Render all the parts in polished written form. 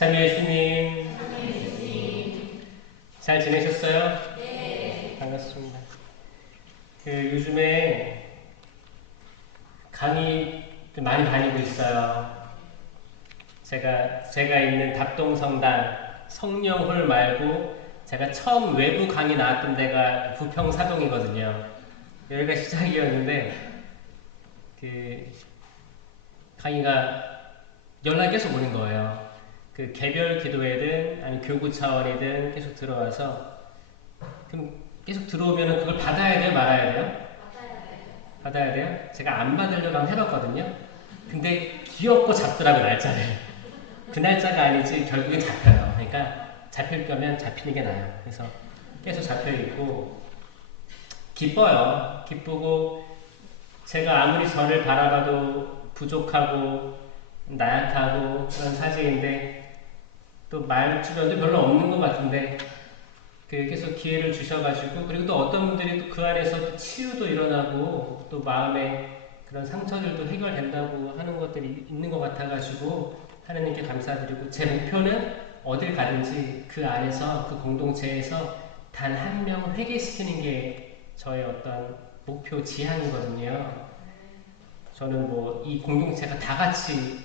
참여해주님, 잘 지내셨어요? 네. 반갑습니다. 요즘에 강의 많이 다니고 있어요. 제가 있는 답동성당 성령홀 말고 제가 처음 외부 강의 나왔던 데가 부평사동이거든요. 여기가 시작이었는데 그 강의가 연락이 계속 오는 거예요. 그 개별 기도회든 아니 교구 차원이든 계속 들어와서 그럼 계속 들어오면 그걸 받아야 돼요? 말아야 돼요? 받아야 돼요? 제가 안 받으려고 한번 해봤거든요. 근데 귀엽고 잡더라고요, 날짜를. 그 날짜가 아니지 결국엔 잡혀요. 그러니까 잡힐 거면 잡히는 게 나아요. 그래서 계속 잡혀있고 기뻐요. 기쁘고 제가 아무리 저를 바라봐도 부족하고 나약하고 그런 사직인데 또 말주변도 별로 없는 것 같은데 계속 기회를 주셔가지고 그리고 또 어떤 분들이 또 그 안에서 또 치유도 일어나고 또 마음에 그런 상처들도 해결된다고 하는 것들이 있는 것 같아가지고 하나님께 감사드리고 제 목표는 어딜 가든지 그 안에서 그 공동체에서 단 한 명 회개시키는 게 저의 어떤 목표 지향이거든요. 저는 뭐 이 공동체가 다 같이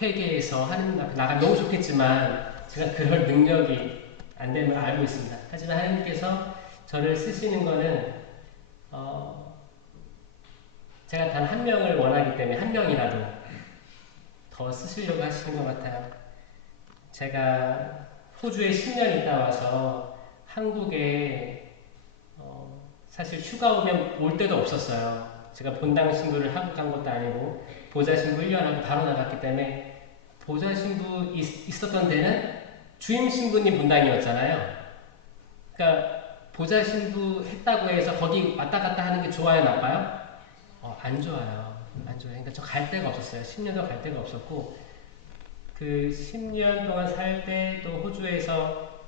회개해서 하나님 앞에 나가면 너무 좋겠지만 제가 그럴 능력이 안 되는 걸 알고 있습니다. 하지만 하나님께서 저를 쓰시는 거는 제가 단 한 명을 원하기 때문에 한 명이라도 더 쓰시려고 하시는 것 같아요. 제가 호주에 10년 있다 와서 한국에 사실 휴가 오면 올 때도 없었어요. 제가 본당 신부를 하고 간 것도 아니고 보좌 신부 1년 하고 바로 나갔기 때문에 보좌 신부 있었던 데는 주임 신부님 본당이었잖아요. 그러니까 보좌 신부 했다고 해서 거기 왔다 갔다 하는 게 좋아요, 나빠요? 안 좋아요. 안 좋아요. 그러니까 저 갈 데가 없었어요. 10년도 갈 데가 없었고 그 10년 동안 살 때 또 호주에서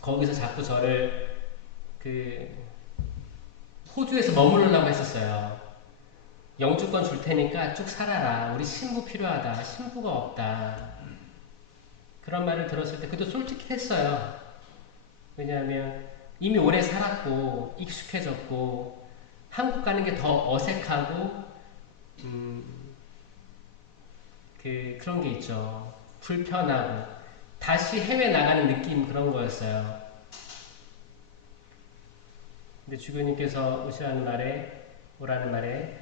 거기서 자꾸 저를 그 호주에서 머무르려고 했었어요. 영주권 줄 테니까 쭉 살아라. 우리 신부 필요하다. 신부가 없다. 그런 말을 들었을 때 그것도 솔직했어요. 왜냐하면 이미 오래 살았고 익숙해졌고 한국 가는 게 더 어색하고 그런 게 있죠. 불편하고 다시 해외 나가는 느낌 그런 거였어요. 근데 주교님께서 오라는 말에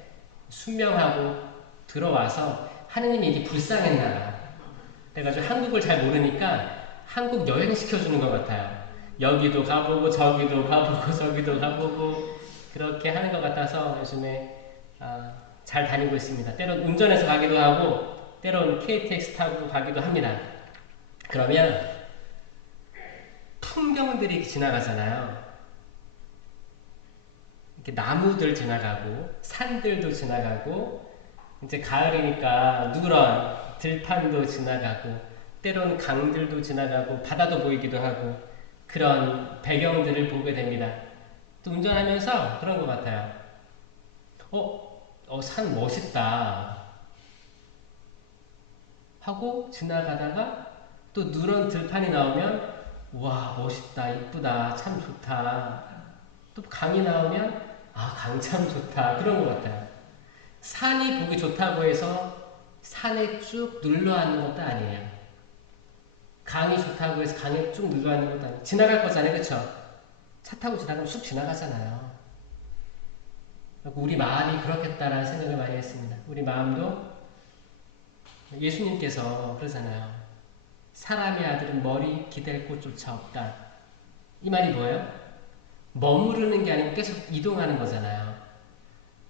순명하고 들어와서 하느님이 이게 불쌍했나 봐. 그래가지고 한국을 잘 모르니까 한국 여행 시켜주는 것 같아요. 여기도 가보고 저기도 가보고 저기도 가보고 그렇게 하는 것 같아서 요즘에 잘 다니고 있습니다. 때론 운전해서 가기도 하고 때론 KTX 타고 가기도 합니다. 그러면 풍경들이 지나가잖아요. 이렇게 나무들 지나가고 산들도 지나가고 이제 가을이니까 누런 들판도 지나가고 때론 강들도 지나가고 바다도 보이기도 하고 그런 배경들을 보게 됩니다. 또 운전하면서 그런 것 같아요. 산 멋있다 하고 지나가다가 또 누런 들판이 나오면 와 멋있다 이쁘다 참 좋다 또 강이 나오면 강 참 좋다 그런 것 같아요. 산이 보기 좋다고 해서 산에 쭉 눌러 앉는 것도 아니에요. 강이 좋다고 해서 강에 쭉 눌러 앉는 것도 아니에요. 지나갈 거잖아요. 그쵸? 차 타고 지나가면 쑥 지나가잖아요. 우리 마음이 그렇겠다라는 생각을 많이 했습니다. 우리 마음도 예수님께서 그러잖아요. 사람의 아들은 머리 기댈 곳조차 없다. 이 말이 뭐예요? 머무르는 게 아니고 계속 이동하는 거잖아요.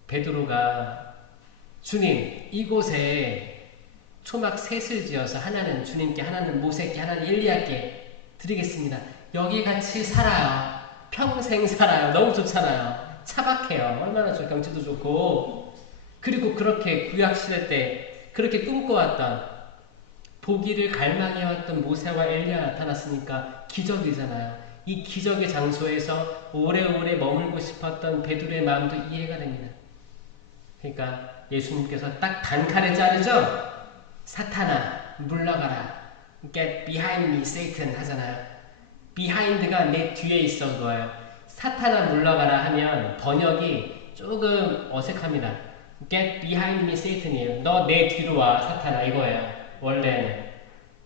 베드로가 주님 이곳에 초막 셋을 지어서 하나는 주님께 하나는 모세께 하나는 엘리야께 드리겠습니다. 여기 같이 살아요. 평생 살아요. 너무 좋잖아요. 차박해요. 얼마나 좋아요. 경치도 좋고 그리고 그렇게 구약시대 때 그렇게 꿈꿔왔던 보기를 갈망해왔던 모세와 엘리야 나타났으니까 기적이잖아요. 이 기적의 장소에서 오래오래 머물고 싶었던 베드로의 마음도 이해가 됩니다. 그러니까 예수님께서 딱 단칼에 자르죠. 사탄아 물러가라. Get behind me, Satan 하잖아요. behind가 내 뒤에 있어 그거예요. 사탄아 물러가라 하면 번역이 조금 어색합니다. Get behind me, Satan이에요. 너 내 뒤로 와, 사탄아 이거예요. 원래는.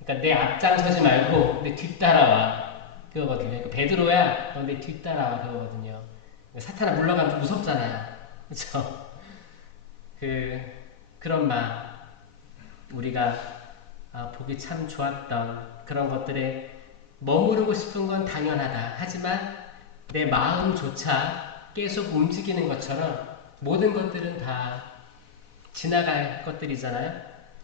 그러니까 내 앞장서지 말고 내 뒤따라와 그거거든요. 그러니까 베드로야, 너 내 뒤따라와 그거거든요. 사탄아 물러가면 좀 무섭잖아요. 그렇죠? 그런 마음 우리가 보기 참 좋았던 그런 것들에 머무르고 싶은 건 당연하다. 하지만 내 마음조차 계속 움직이는 것처럼 모든 것들은 다 지나갈 것들이잖아요.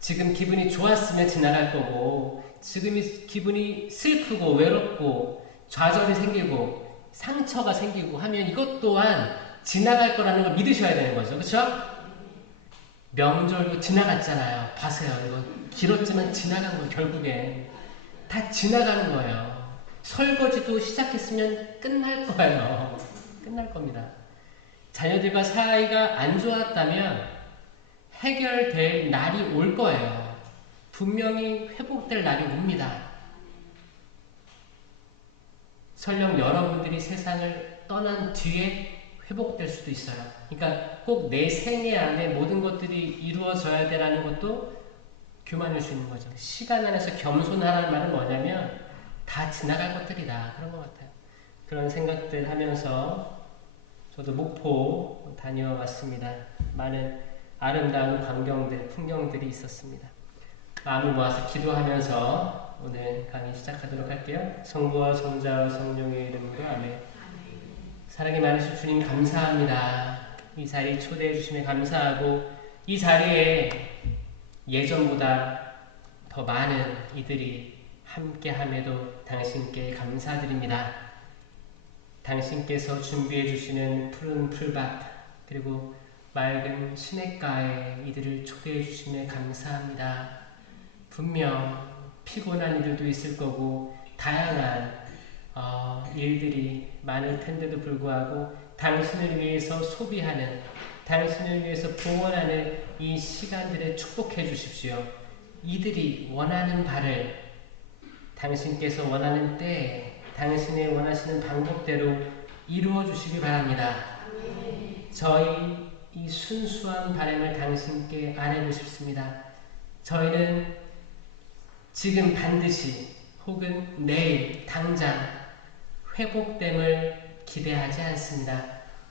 지금 기분이 좋았으면 지나갈 거고 지금 기분이 슬프고 외롭고 좌절이 생기고 상처가 생기고 하면 이것 또한 지나갈 거라는 걸 믿으셔야 되는 거죠. 그렇죠? 명절도 지나갔잖아요. 봐세요. 이거 길었지만 지나간 거예요. 결국엔 다 지나가는 거예요. 설거지도 시작했으면 끝날 거예요. 끝날 겁니다. 자녀들과 사이가 안 좋았다면 해결될 날이 올 거예요. 분명히 회복될 날이 옵니다. 설령 여러분들이 세상을 떠난 뒤에 회복될 수도 있어요. 그러니까 꼭 내 생애 안에 모든 것들이 이루어져야 되라는 것도 교만일 수 있는 거죠. 시간 안에서 겸손하라는 말은 뭐냐면 다 지나갈 것들이다. 그런 것 같아요. 그런 생각들 하면서 저도 목포 다녀왔습니다. 많은 아름다운 광경들, 풍경들이 있었습니다. 마음을 모아서 기도하면서 오늘 강의 시작하도록 할게요. 성부와 성자와 성령의 이름으로 아멘. 사랑이 많으신 주님 감사합니다. 이 자리에 초대해 주심에 감사하고 이 자리에 예전보다 더 많은 이들이 함께함에도 당신께 감사드립니다. 당신께서 준비해 주시는 푸른 풀밭 그리고 맑은 시냇가에 이들을 초대해 주심에 감사합니다. 분명 피곤한 이들도 있을 거고 다양한 일들이 많을 텐데도 불구하고 당신을 위해서 소비하는 당신을 위해서 봉헌하는 이 시간들에 축복해 주십시오. 이들이 원하는 바를 당신께서 원하는 때에 당신의 원하시는 방법대로 이루어 주시기 바랍니다. 저희 이 순수한 바람을 당신께 아뢰고 싶습니다. 저희는 지금 반드시 혹은 내일 당장 회복됨을 기대하지 않습니다.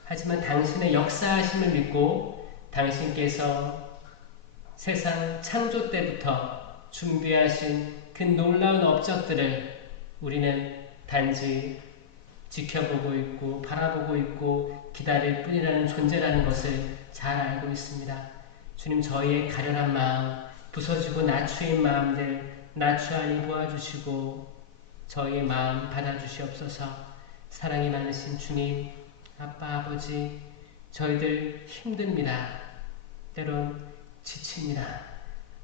하지만 당신의 역사하심을 믿고 당신께서 세상 창조 때부터 준비하신 그 놀라운 업적들을 우리는 단지 지켜보고 있고 바라보고 있고 기다릴 뿐이라는 존재라는 것을 잘 알고 있습니다. 주님 저희의 가련한 마음, 부서지고 낮추인 마음들 낮추하니 도와주시고 저희의 마음 받아주시옵소서. 사랑이 많으신 주님, 아빠 아버지 저희들 힘듭니다. 때론 지칩니다.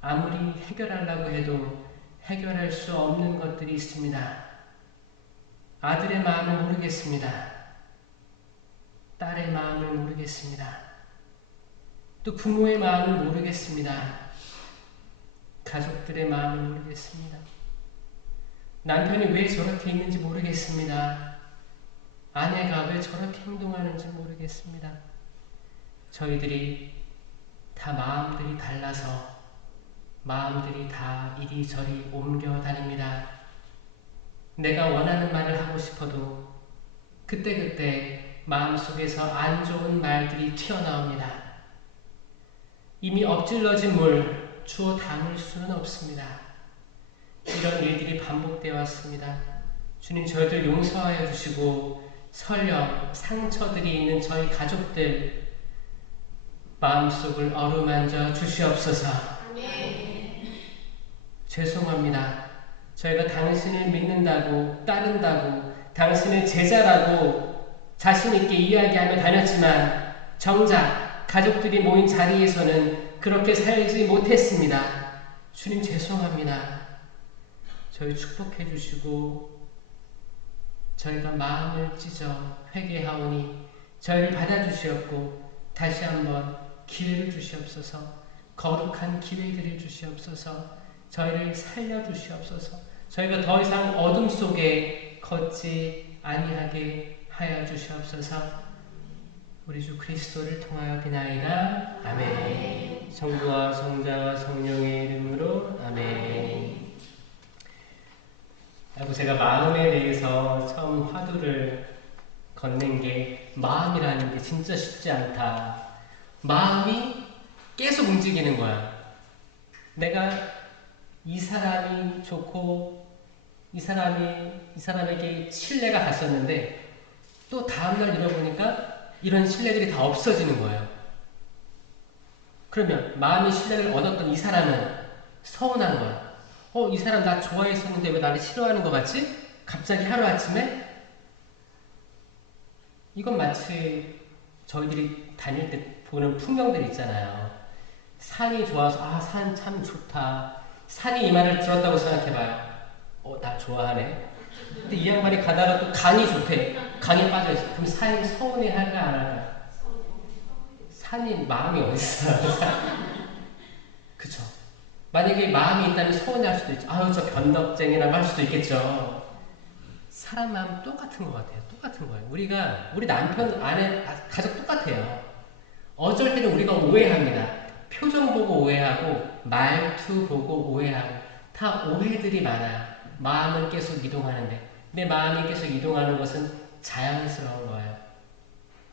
아무리 해결하려고 해도 해결할 수 없는 것들이 있습니다. 아들의 마음을 모르겠습니다. 딸의 마음을 모르겠습니다. 또 부모의 마음을 모르겠습니다. 가족들의 마음을 모르겠습니다. 남편이 왜 저렇게 있는지 모르겠습니다. 아내가 왜 저렇게 행동하는지 모르겠습니다. 저희들이 다 마음들이 달라서 마음들이 다 이리저리 옮겨 다닙니다. 내가 원하는 말을 하고 싶어도 그때그때 마음속에서 안 좋은 말들이 튀어나옵니다. 이미 엎질러진 물 주워 담을 수는 없습니다. 이런 일들이 반복되어 왔습니다. 주님 저희들 용서하여 주시고 설령 상처들이 있는 저희 가족들 마음속을 어루만져 주시옵소서. 죄송합니다. 저희가 당신을 믿는다고 따른다고 당신의 제자라고 자신있게 이야기하며 다녔지만 정작 가족들이 모인 자리에서는 그렇게 살지 못했습니다. 주님 죄송합니다. 저희 축복해 주시고 저희가 마음을 찢어 회개하오니 저희를 받아주시옵고 다시 한번 기회를 주시옵소서. 거룩한 기회들을 주시옵소서. 저희를 살려주시옵소서. 저희가 더 이상 어둠 속에 걷지 아니하게 하여 주시옵소서. 우리 주 그리스도를 통하여 비나이다. 아멘. 성부와 성자와 성령의 이름으로 아멘. 그리고 제가 마음에 대해서 처음 화두를 건넨 게 마음이라는 게 진짜 쉽지 않다. 마음이 계속 움직이는 거야. 내가 이 사람이 좋고 이 사람에게 신뢰가 갔었는데 또 다음날 잃어보니까 이런 신뢰들이 다 없어지는 거예요. 그러면 마음의 신뢰를 얻었던 이 사람은 서운한 거야. 이 사람 나 좋아했었는데 왜 나를 싫어하는 것 같지? 갑자기 하루아침에? 이건 마치 저희들이 다닐 때 보는 풍경들 있잖아요. 산이 좋아서 산 참 좋다. 산이 이 말을 들었다고 생각해봐요. 나 좋아하네. 근데 이 양반이 가다가 또 강이 좋대. 강에 빠져있어. 그럼 산이 서운해 할까 안 할까? 산이 마음이 어딨어? 그쵸? 만약에 마음이 있다면 서운해할 수도 있죠. 저 변덕쟁이라고 할 수도 있겠죠. 사람 마음 똑같은 것 같아요. 똑같은 거예요. 우리 남편, 아내, 가족 똑같아요. 어쩔 때는 우리가 오해합니다. 표정 보고 오해하고 말투 보고 오해하고 다 오해들이 많아요. 마음은 계속 이동하는데 내 마음이 계속 이동하는 것은 자연스러운 거예요.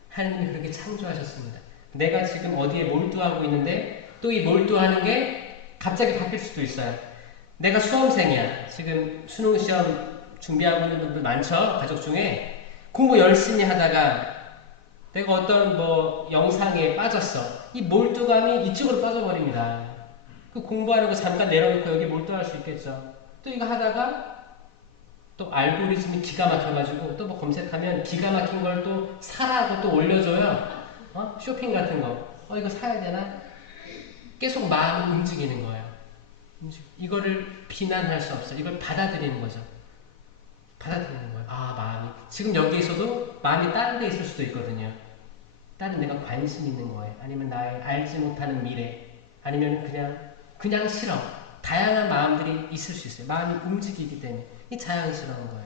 하나님이 그렇게 창조하셨습니다. 내가 지금 어디에 몰두하고 있는데 또 이 몰두하는 게 갑자기 바뀔 수도 있어요. 내가 수험생이야. 지금 수능 시험 준비하고 있는 분들 많죠? 가족 중에 공부 열심히 하다가 내가 어떤 영상에 빠졌어. 이 몰두감이 이쪽으로 빠져버립니다. 그 공부하는 거 잠깐 내려놓고 여기 몰두할 수 있겠죠. 또 이거 하다가 또 알고리즘이 기가 막혀가지고 또 검색하면 기가 막힌 걸 또 사라고 또 올려줘요. 쇼핑 같은 거. 이거 사야 되나? 계속 마음이 움직이는 거예요. 이거를 비난할 수 없어요. 이걸 받아들이는 거죠. 받아들이는 거예요. 마음이. 지금 여기에서도 마음이 다른 데 있을 수도 있거든요. 다른 내가 관심 있는 거에, 아니면 나의 알지 못하는 미래, 아니면 그냥 싫어. 다양한 마음들이 있을 수 있어요. 마음이 움직이기 때문에 이 자연스러운 거예요.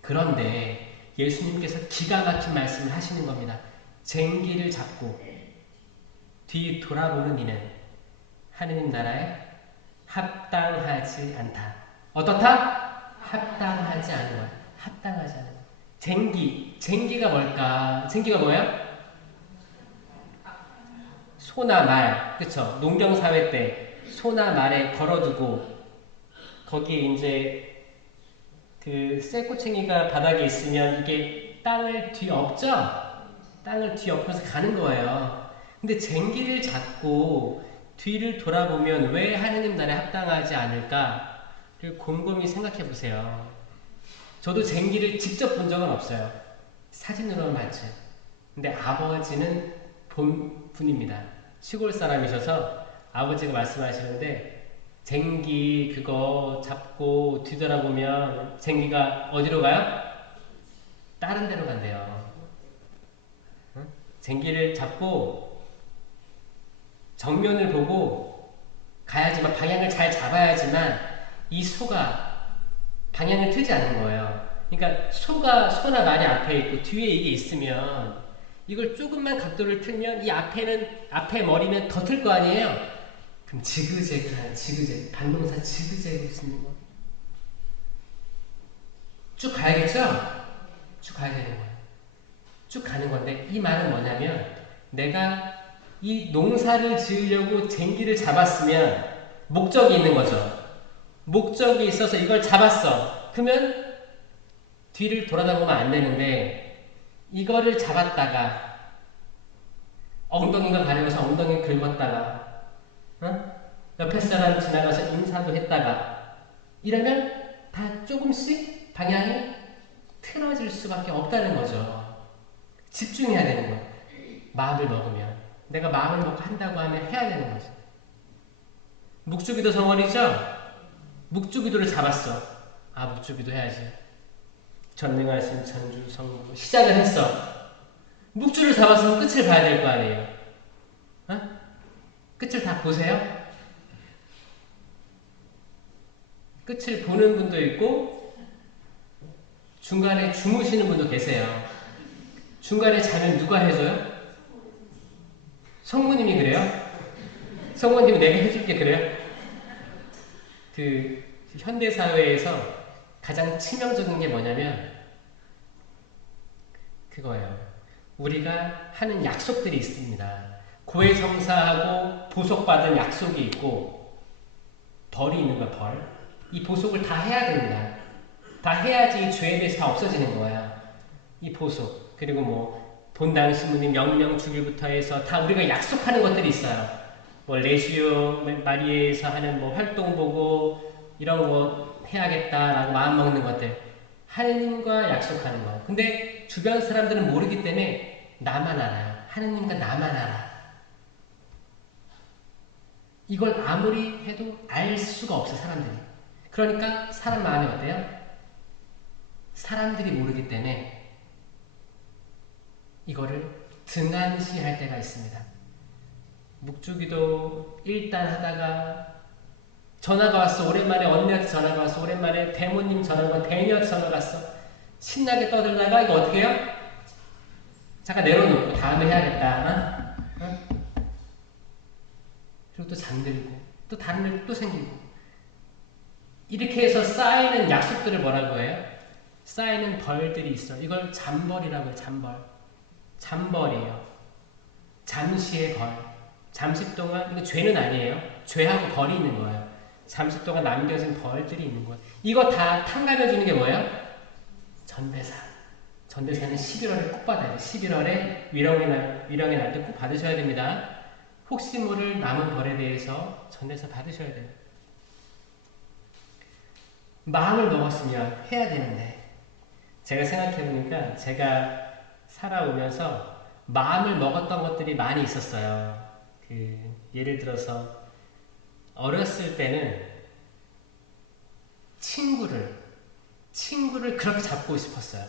그런데 예수님께서 기가 막힌 말씀을 하시는 겁니다. 쟁기를 잡고 뒤 돌아보는 이는 하느님 나라에 합당하지 않다. 어떻다? 합당하지 않은 거야. 합당하지 않은 거야. 쟁기가 뭘까? 쟁기가 뭐야? 소나 말, 그쵸? 농경사회 때 소나 말에 걸어두고 거기에 이제 그 쇠꼬챙이가 바닥에 있으면 이게 땅을 뒤엎죠? 땅을 뒤엎어서 가는 거예요. 근데 쟁기를 잡고 뒤를 돌아보면 왜 하느님 나라에 합당하지 않을까? 곰곰이 생각해 보세요. 저도 쟁기를 직접 본 적은 없어요. 사진으로는 봤죠. 근데 아버지는 본 분입니다. 시골 사람이셔서 아버지가 말씀하시는데 쟁기 그거 잡고 뒤돌아보면 쟁기가 어디로 가요? 다른 데로 간대요. 쟁기를 잡고 정면을 보고 가야지만 방향을 잘 잡아야지만 이 소가 방향을 틀지 않는 거예요. 그러니까 소나 말이 앞에 있고 뒤에 이게 있으면 이걸 조금만 각도를 틀면 이 앞에 머리는 더 틀 거 아니에요? 그럼 지그재그 반동사 지그재그 쓰는 거. 쭉 가야겠죠? 쭉 가야 되는 거예요. 쭉 가는 건데 이 말은 뭐냐면 내가 이 농사를 지으려고 쟁기를 잡았으면 목적이 있는 거죠. 목적이 있어서 이걸 잡았어. 그러면 뒤를 돌아다보면 안 되는데 이거를 잡았다가 엉덩이가 가려워서 엉덩이 긁었다가 옆에 사람 지나가서 인사도 했다가 이러면 다 조금씩 방향이 틀어질 수밖에 없다는 거죠. 집중해야 되는 거예요. 마음을 먹으면 내가 마음을 먹고 한다고 하면 해야 되는 거죠. 묵주기도 성원이죠? 묵주기도를 잡았어. 묵주기도 해야지. 전능하신 천주 성부 시작을 했어. 묵주를 잡았으면 끝을 봐야 될 거 아니에요. 끝을 다 보세요? 끝을 보는 분도 있고 중간에 주무시는 분도 계세요. 중간에 자면 누가 해줘요? 성모님이 그래요? 성모님이 내가 해줄게 그래요? 그 현대사회에서 가장 치명적인 게 뭐냐면 그거예요. 우리가 하는 약속들이 있습니다. 고해성사하고 보석받은 약속이 있고 벌이 있는 거야, 벌. 이 보석을 다 해야 됩니다. 다 해야지 이 죄에 대해서 다 없어지는 거야. 이 보석. 그리고 뭐 본당 신부님 명령 주기부터 해서 다 우리가 약속하는 것들이 있어요. 뭐 레시오 마리에에서 하는 뭐 활동 보고 이런 거 해야겠다라고 마음 먹는 것들. 하느님과 약속하는 거. 근데 주변 사람들은 모르기 때문에 나만 알아요. 하느님과 나만 알아. 이걸 아무리 해도 알 수가 없어, 사람들이. 그러니까 사람 마음이 어때요? 사람들이 모르기 때문에 이거를 등한시할 때가 있습니다. 묵주기도 일단 하다가 전화가 왔어. 오랜만에 언니한테 전화가 왔어. 오랜만에 대모님 전화가 왔어. 대녀한테 전화가 왔어. 신나게 떠들다가 이거 어떻게 해요? 잠깐 내려놓고 다음에 해야겠다. 어? 그리고 또 잠들고 또 다른 일 또 생기고 이렇게 해서 쌓이는 약속들을 뭐라고 해요? 쌓이는 벌들이 있어. 이걸 잠벌이라고 해요. 잠벌. 잠벌이에요. 잠시의 벌. 잠시 동안 이거 죄는 아니에요. 죄하고 벌이 있는 거예요. 잠시 동안 남겨진 벌들이 있는 거예요. 이거 다 탕감해주는 게 뭐예요? 전대사. 전대사는 11월에 꼭 받아야 돼요. 11월에 위령의 날 때 꼭 받으셔야 됩니다. 혹시 모를 남은 벌에 대해서 전대사 받으셔야 돼요. 마음을 먹었으면 해야 되는데 제가 생각해보니까 제가 살아오면서 마음을 먹었던 것들이 많이 있었어요. 예를 들어서 어렸을 때는 친구를 그렇게 잡고 싶었어요.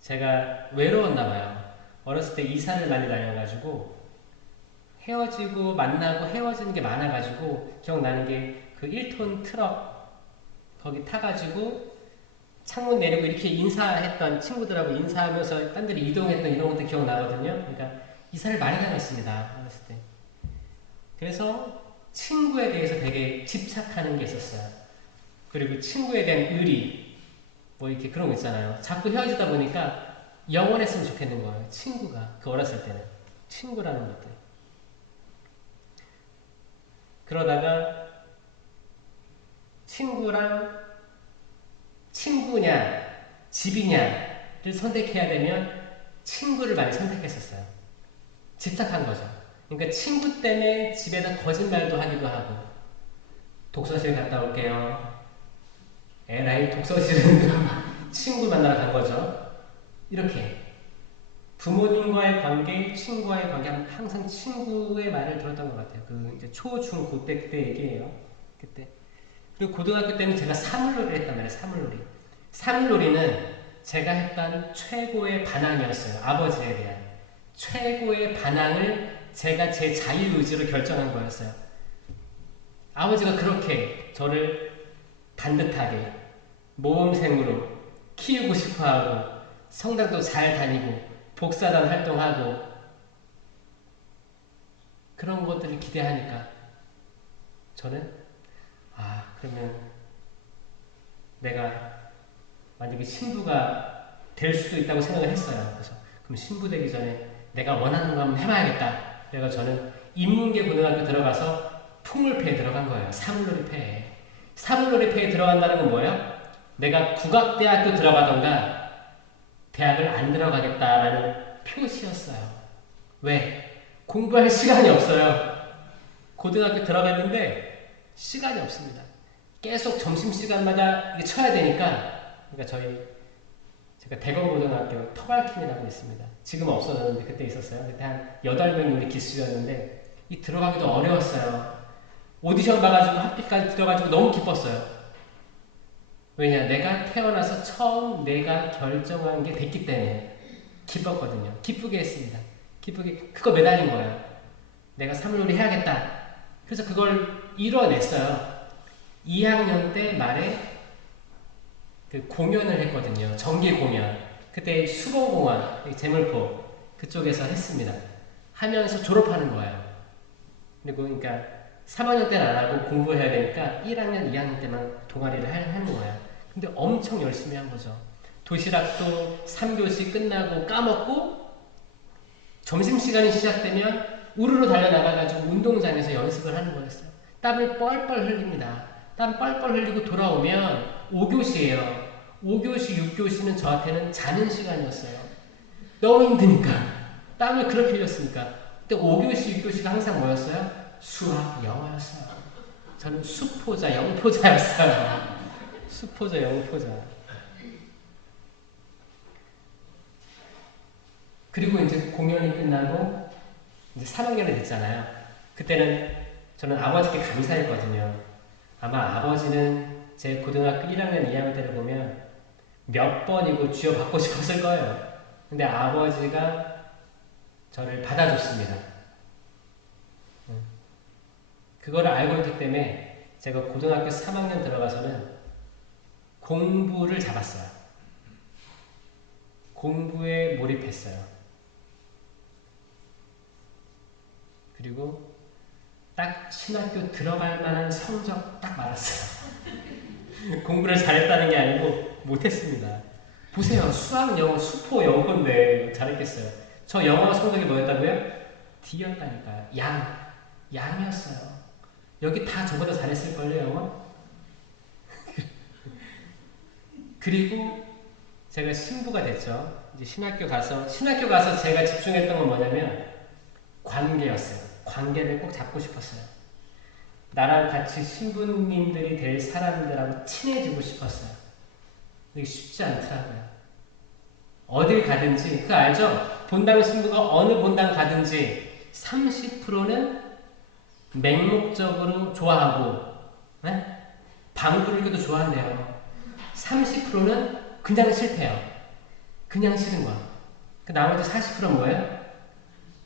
제가 외로웠나 봐요. 어렸을 때 이사를 많이 다녀가지고 헤어지고 만나고 헤어지는 게 많아가지고 기억나는 게 그 1톤 트럭 거기 타가지고 창문 내리고 이렇게 인사했던 친구들하고 인사하면서 딴 데로 이동했던 이런 것도 기억나거든요. 그러니까 이사를 많이 다녔습니다. 어렸을 때. 그래서 친구에 대해서 되게 집착하는 게 있었어요. 그리고 친구에 대한 의리 뭐 이렇게 그런 거 있잖아요. 자꾸 헤어지다 보니까 영원했으면 좋겠는 거예요. 친구가. 그 어렸을 때는. 친구라는 것들. 그러다가 친구냐 집이냐를 선택해야 되면 친구를 많이 선택했었어요. 집착한 거죠. 그러니까 친구 때문에 집에다 거짓말도 하기도 하고 독서실 갔다 올게요. 에라이 독서실은 친구 만나러 간 거죠. 이렇게 부모님과의 관계, 친구와의 관계 항상 친구의 말을 들었던 것 같아요. 이제 초, 중, 고 때 그때 얘기예요. 그때. 그리고 고등학교 때는 제가 사물놀이를 했단 말이에요. 사물놀이. 사물놀이는 제가 했던 최고의 반항이었어요. 아버지에 대한. 최고의 반항을 제가 제 자유의지로 결정한 거였어요. 아버지가 그렇게 저를 반듯하게 모험생으로 키우고 싶어하고 성당도 잘 다니고 복사단 활동하고 그런 것들을 기대하니까 저는 그러면 내가 만약에 신부가 될 수도 있다고 생각을 했어요. 그래서 그럼 신부 되기 전에 내가 원하는 거 한번 해봐야겠다. 그래서 저는 인문계 고등학교 들어가서 풍물패에 들어간 거예요. 사물놀이패에. 사물놀이패에 들어간다는 건 뭐예요? 내가 국악대학교 들어가던가 대학을 안 들어가겠다라는 표시였어요. 왜? 공부할 시간이 없어요. 고등학교 들어갔는데 시간이 없습니다. 계속 점심시간마다 쳐야 되니까 그러니까 제가 대검고등학교 터발킴이라고 있습니다. 지금 없어졌는데 그때 있었어요. 그때 한 8명이 우리 기수였는데 이 들어가기도 어려웠어요. 오디션 봐가지고 학교까지 들어가지고 너무 기뻤어요. 왜냐? 내가 태어나서 처음 내가 결정한 게 됐기 때문에 기뻤거든요. 기쁘게 했습니다. 기쁘게 그거 매달린 거예요. 내가 사물놀이 해야겠다. 그래서 그걸 이뤄냈어요. 2학년 때 말에 그 공연을 했거든요. 정기 공연. 그때 수봉공원, 제물포 그쪽에서 했습니다. 하면서 졸업하는 거예요. 그리고 그러니까 3학년 때는 안 하고 공부해야 되니까 1학년, 2학년 때만 동아리를 하는 거예요. 근데 엄청 열심히 한 거죠. 도시락도 3교시 끝나고 까먹고 점심시간이 시작되면 우르르 달려나가가지고 운동장에서 연습을 하는 거였어요. 땀을 뻘뻘 흘립니다. 땀 뻘뻘 흘리고 돌아오면 5교시예요. 5교시, 6교시는 저한테는 자는 시간이었어요. 너무 힘드니까. 땀을 그렇게 흘렸으니까. 근데 5교시, 6교시가 항상 뭐였어요? 수학, 영어였어요. 저는 수포자, 영포자였어요. 수포자, 영포자. 그리고 이제 공연이 끝나고 이제 3학년이 됐잖아요. 그때는 저는 아버지께 감사했거든요. 아마 아버지는 제 고등학교 1학년, 2학년 때를 보면 몇 번이고 쥐어받고 싶었을 거예요. 근데 아버지가 저를 받아줬습니다. 그거를 알고 있기 때문에 제가 고등학교 3학년 들어가서는 공부를 잡았어요. 공부에 몰입했어요. 그리고 딱 신학교 들어갈 만한 성적 딱 맞았어요. 공부를 잘했다는 게 아니고 못했습니다. 보세요. 수학, 영어, 수포, 영어인데 잘했겠어요. 저 영어 성적이 뭐였다고요? D였다니까요. 양이었어요. 여기 다 저보다 잘했을걸요, 영어? 그리고 제가 신부가 됐죠. 이제 신학교 가서 제가 집중했던 건 뭐냐면 관계였어요. 관계를 꼭 잡고 싶었어요. 나랑 같이 신부님들이 될 사람들하고 친해지고 싶었어요. 이게 쉽지 않더라고요. 어딜 가든지, 그거 알죠? 본당 신부가 어느 본당 가든지 30%는 맹목적으로 좋아하고, 네? 방구르기도 좋아한대요. 30%는 그냥 싫대요. 그냥 싫은 거야. 그 나머지 40%는 뭐예요?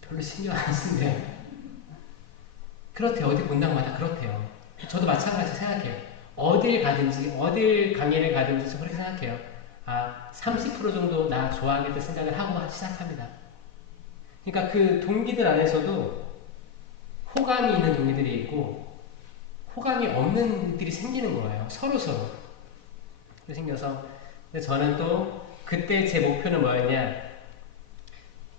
별로 신경 안 쓴대요. 그렇대요. 어디 본당마다 그렇대요. 저도 마찬가지 생각해요. 어딜 가든지, 어딜 강의를 가든지 그렇게 생각해요. 아, 30% 정도 나 좋아하겠다 생각을 하고 시작합니다. 그러니까 그 동기들 안에서도 호감이 있는 동기들이 있고 호감이 없는 일들이 생기는 거예요. 서로서로. 생겨서 근데 저는 또 그때 제 목표는 뭐였냐,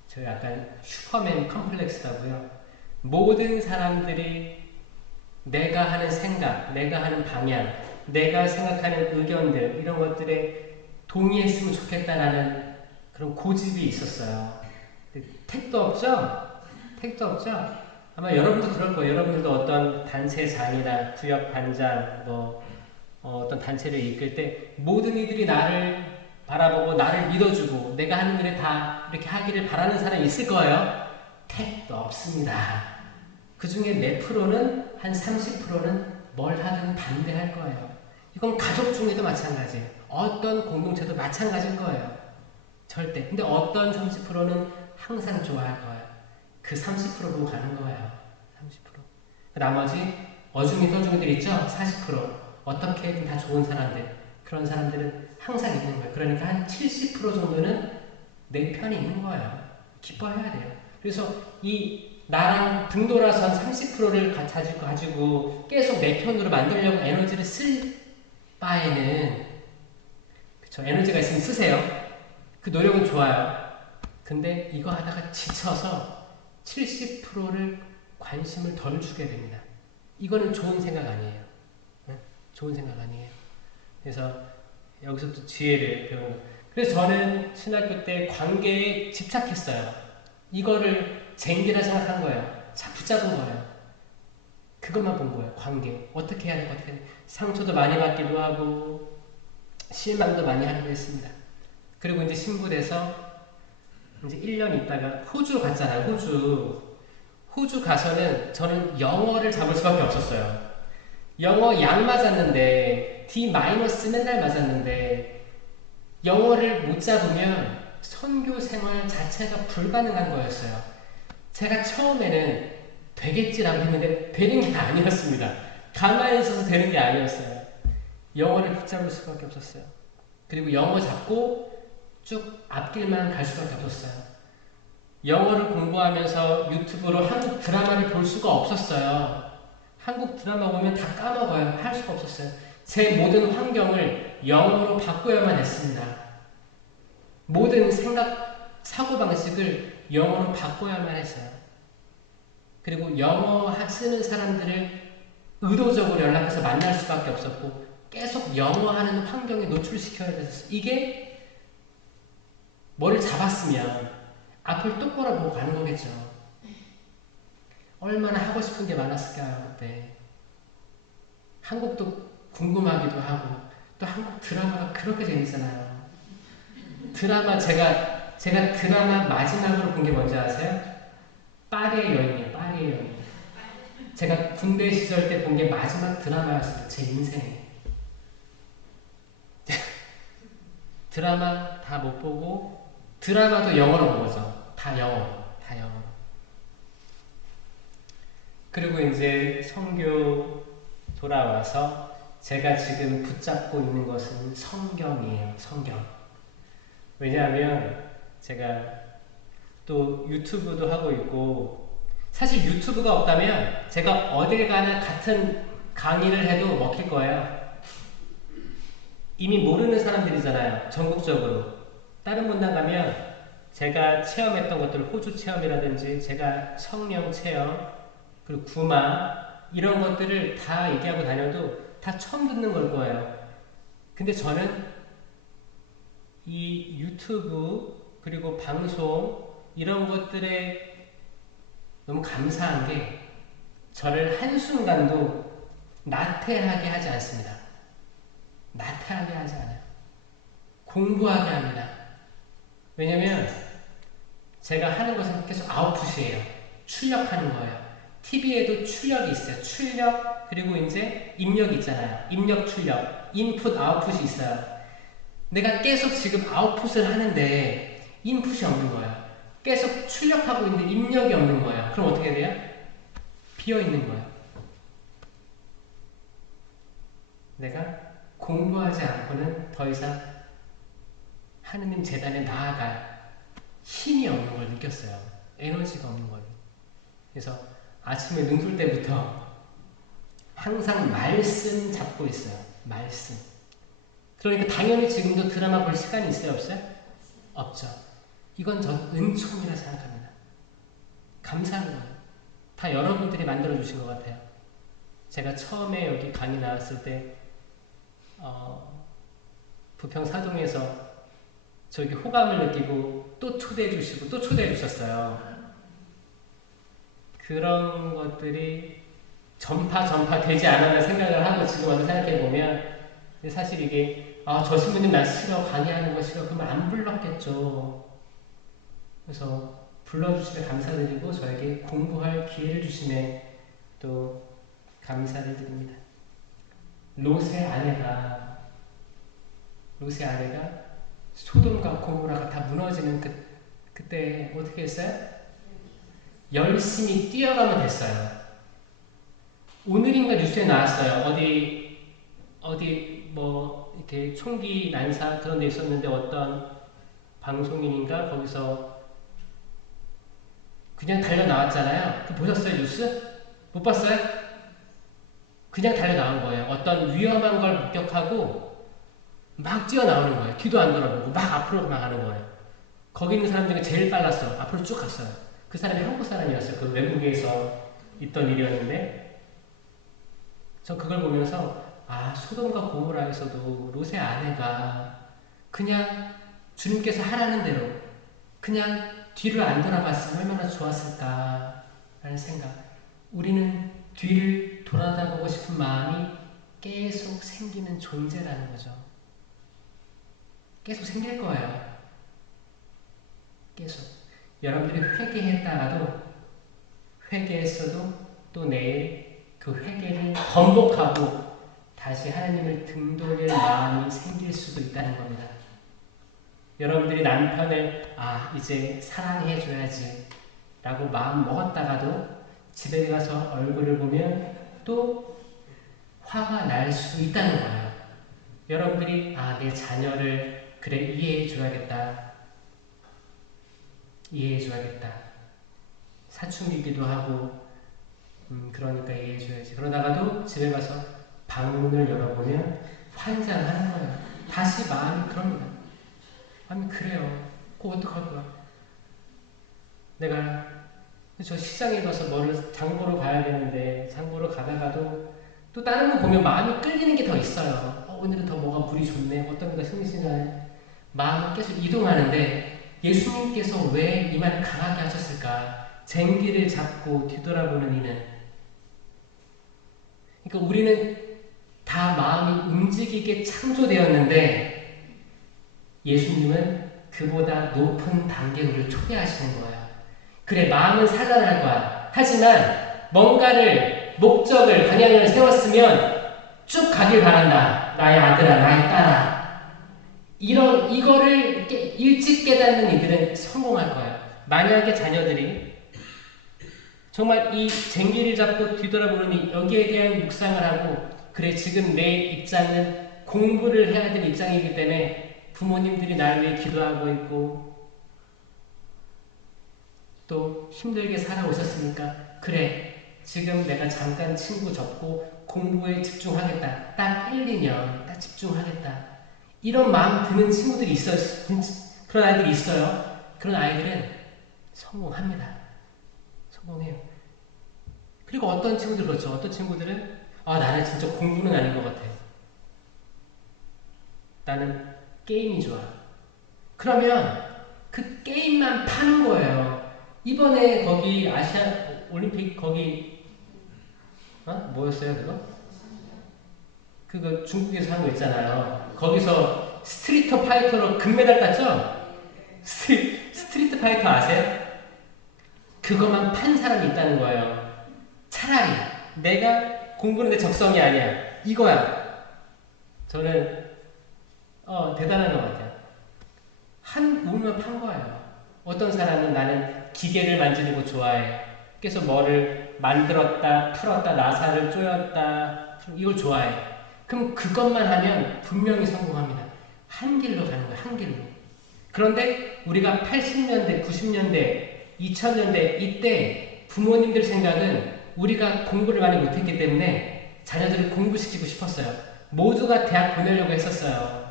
저 약간 슈퍼맨 컴플렉스라고요. 모든 사람들이 내가 하는 생각, 내가 하는 방향, 내가 생각하는 의견들 이런 것들에 동의했으면 좋겠다라는 그런 고집이 있었어요. 택도 없죠? 택도 없죠? 아마 여러분도 그럴 거예요. 여러분들도 어떤 단체장이나 구역반장, 어떤 단체를 이끌 때 모든 이들이 나를 바라보고 나를 믿어주고 내가 하는 일에 다 이렇게 하기를 바라는 사람이 있을 거예요. 택도 없습니다. 그 중에 몇 프로는, 한 30%는 뭘 하든 반대할 거예요. 이건 가족 중에도 마찬가지예요. 어떤 공동체도 마찬가지일 거예요. 절대. 근데 어떤 30%는 항상 좋아할 거예요. 그 30% 보고 가는 거예요. 30%. 나머지 어중이 떠중이들 있죠? 40%. 어떻게든 다 좋은 사람들. 그런 사람들은 항상 있는 거예요. 그러니까 한 70% 정도는 내 편이 있는 거예요. 기뻐해야 돼요. 그래서 이 나랑 등돌아선 30%를 가지고 계속 내 편으로 만들려고 에너지를 쓸 바에는, 그쵸, 에너지가 있으면 쓰세요. 그 노력은 좋아요. 근데 이거 하다가 지쳐서 70%를 관심을 덜 주게 됩니다. 이거는 좋은 생각 아니에요. 네? 좋은 생각 아니에요. 그래서 여기서 또 지혜를 배우는 거예요. 그래서 저는 신학교 때 관계에 집착했어요. 이거를 쟁기라 생각한 거예요. 붙잡은 거예요. 그것만 본 거예요. 관계. 어떻게 해야 될까? 어떻게 해야 될까? 상처도 많이 받기도 하고 실망도 많이 하기도 했습니다. 그리고 이제 신부돼서 이제 1년 있다가 호주 갔잖아요. 호주 가서는 저는 영어를 잡을 수밖에 없었어요. 영어 양 맞았는데 D- 맨날 맞았는데 영어를 못 잡으면 선교 생활 자체가 불가능한 거였어요. 제가 처음에는 되겠지라고 했는데 되는 게 아니었습니다. 가만히 있어서 되는 게 아니었어요. 영어를 붙잡을 수밖에 없었어요. 그리고 영어 잡고 쭉 앞길만 갈 수밖에 없었어요. 영어를 공부하면서 유튜브로 한국 드라마를 볼 수가 없었어요. 한국 드라마 보면 다 까먹어요. 할 수가 없었어요. 제 모든 환경을 영어로 바꿔야만 했습니다. 모든 생각, 사고방식을 영어로 바꿔야만 했어요. 그리고 영어 쓰는 사람들을 의도적으로 연락해서 만날 수밖에 없었고 계속 영어하는 환경에 노출시켜야 됐었어요. 이게 뭐를 잡았으면 앞을 똑바로 보고 가는 거겠죠. 얼마나 하고 싶은 게 많았을까요, 그때. 한국도 궁금하기도 하고 또 한국 드라마가 그렇게 재밌잖아요. 드라마 제가 드라마 마지막으로 본 게 뭔지 아세요? 파리의 여인이에요. 파리의 여인. 제가 군대 시절 때 본 게 마지막 드라마였어요. 제 인생에. 드라마 다 못 보고 드라마도 영어로 본 거죠. 다 영어. 다 영어. 그리고 이제 선교 돌아와서 제가 지금 붙잡고 있는 것은 성경이에요. 성경. 왜냐하면 제가 또 유튜브도 하고 있고 사실 유튜브가 없다면 제가 어딜 가나 같은 강의를 해도 먹힐 거예요. 이미 모르는 사람들이잖아요. 전국적으로. 다른 문당 가면 제가 체험했던 것들, 호주 체험이라든지 제가 성령 체험, 그리고 구마 이런 것들을 다 얘기하고 다녀도 다 처음 듣는 걸 거예요. 근데 저는 이 유튜브 그리고 방송 이런 것들에 너무 감사한 게 저를 한순간도 나태하게 하지 않습니다. 나태하게 하지 않아요. 공부하게 합니다. 왜냐면 제가 하는 것은 계속 아웃풋이에요. 출력하는 거예요. TV에도 출력이 있어요. 출력 그리고 이제 입력 있잖아요. 입력 출력 인풋 아웃풋이 있어요. 내가 계속 지금 아웃풋을 하는데 인풋이 없는 거예요. 계속 출력하고 있는데 입력이 없는 거예요. 그럼 어떻게 돼요? 비어있는 거예요. 내가 공부하지 않고는 더 이상 하느님 재단에 나아갈 힘이 없는 걸 느꼈어요. 에너지가 없는 걸. 그래서 아침에 눈 뜰 때부터 항상 말씀 잡고 있어요. 말씀. 그러니까 당연히 지금도 드라마 볼 시간이 있어요? 없어요? 없죠. 이건 저 은총이라 생각합니다. 감사한 거예요. 다 여러분들이 만들어주신 것 같아요. 제가 처음에 여기 강의 나왔을 때 부평 사동에서 저기 호감을 느끼고 또 초대해 주시고 또 초대해 주셨어요. 그런 것들이 전파 되지 않았나 생각을 하고 지금 와서 생각해 보면 사실 이게 저 신부님 나 싫어 강의하는 거 싫어 그러면 안 불렀겠죠. 그래서 불러주시면 감사드리고 저에게 공부할 기회를 주심에 또 감사를 드립니다. 롯의 아내가 소돔과 고모라가 다 무너지는 그때 어떻게 했어요? 열심히 뛰어가면 됐어요. 오늘인가 뉴스에 나왔어요. 어디 뭐 이렇게 총기 난사 그런 데 있었는데 어떤 방송인인가 거기서 그냥 달려 나왔잖아요. 그 보셨어요 뉴스? 못 봤어요? 그냥 달려 나온 거예요. 어떤 위험한 걸 목격하고 막 뛰어나오는 거예요. 뒤도 안 돌아보고 막 앞으로 막 가는 거예요. 거기 있는 사람 중에 제일 빨랐어. 앞으로 쭉 갔어요. 그 사람이 한국 사람이었어요. 그 외국에서 있던 일이었는데 저 그걸 보면서 소돔과 고모라에서도 롯의 아내가 그냥 주님께서 하라는 대로 그냥 뒤를 안 돌아봤으면 얼마나 좋았을까라는 생각. 우리는 뒤를 돌아다보고 싶은 마음이 계속 생기는 존재라는 거죠. 계속 생길 거예요. 계속. 여러분들이 회개했다가도 회개했어도 또 내일 그 회개를 번복하고 다시 하나님을 등돌릴 마음이 생길 수도 있다는 겁니다. 여러분들이 남편을 이제 사랑해줘야지 라고 마음 먹었다가도 집에 가서 얼굴을 보면 또 화가 날 수 있다는 거예요. 여러분들이 내 자녀를 그래 이해해 줘야겠다. 이해해 줘야겠다. 사춘기기도 하고 그러니까 이해해 줘야지. 그러다가도 집에 가서 방문을 열어보면 환장하는 거예요. 다시 마음이 그럽니다. 아니 그래요. 그거 어떡할 거야? 내가 저 시장에 가서 뭐를 장보러 가야 되는데 장보러 가다가도 또 다른 거 보면 마음이 끌리는 게 더 있어요. 오늘은 더 뭐가 물이 좋네. 어떤 게 더 싱싱하네. 마음이 계속 이동하는데 예수님께서 왜 이 말을 강하게 하셨을까? 쟁기를 잡고 뒤돌아보는 이는. 그러니까 우리는 다 마음이 움직이게 창조되었는데 예수님은 그보다 높은 단계로 우리를 초대하시는 거예요. 그래, 마음은 살아날 거야. 하지만 뭔가를, 목적을, 방향을 세웠으면 쭉 가길 바란다. 나의 아들아, 나의 딸아. 이거를 일찍 깨닫는 이들은 성공할 거예요. 만약에 자녀들이 정말 이 쟁기를 잡고 뒤돌아보니 여기에 대한 묵상을 하고, 그래, 지금 내 입장은 공부를 해야 될 입장이기 때문에 부모님들이 나를 위해 기도하고 있고, 또 힘들게 살아오셨으니까 그래 지금 내가 잠깐 친구 접고 공부에 집중하겠다. 딱 1, 2년 딱 집중하겠다. 이런 마음 드는 친구들이 있어요. 그런 아이들이 있어요. 그런 아이들은 성공합니다. 성공해요. 그리고 어떤 친구들 그렇죠. 어떤 친구들은 나는 진짜 공부는 아닌 것 같아. 나는 게임이 좋아. 그러면 그 게임만 파는 거예요. 이번에 거기 아시아 올림픽 거기 뭐였어요 그거? 그거 중국에서 한 거 있잖아요. 거기서 스트리트 파이터로 금메달 땄죠? 스트리트 파이터 아세요? 그거만 판 사람이 있다는 거예요. 차라리 내가 공부는 내 적성이 아니야. 이거야. 저는 대단한 것 같아요. 한 몸만 판 거예요. 어떤 사람은 나는 기계를 만지는 거 좋아해. 그래서 뭐를 만들었다, 풀었다, 나사를 쪼였다, 이걸 좋아해. 그럼 그것만 하면 분명히 성공합니다. 한 길로 가는 거야, 한 길로. 그런데 우리가 80년대, 90년대, 2000년대 이때 부모님들 생각은 우리가 공부를 많이 못했기 때문에 자녀들을 공부시키고 싶었어요. 모두가 대학 보내려고 했었어요.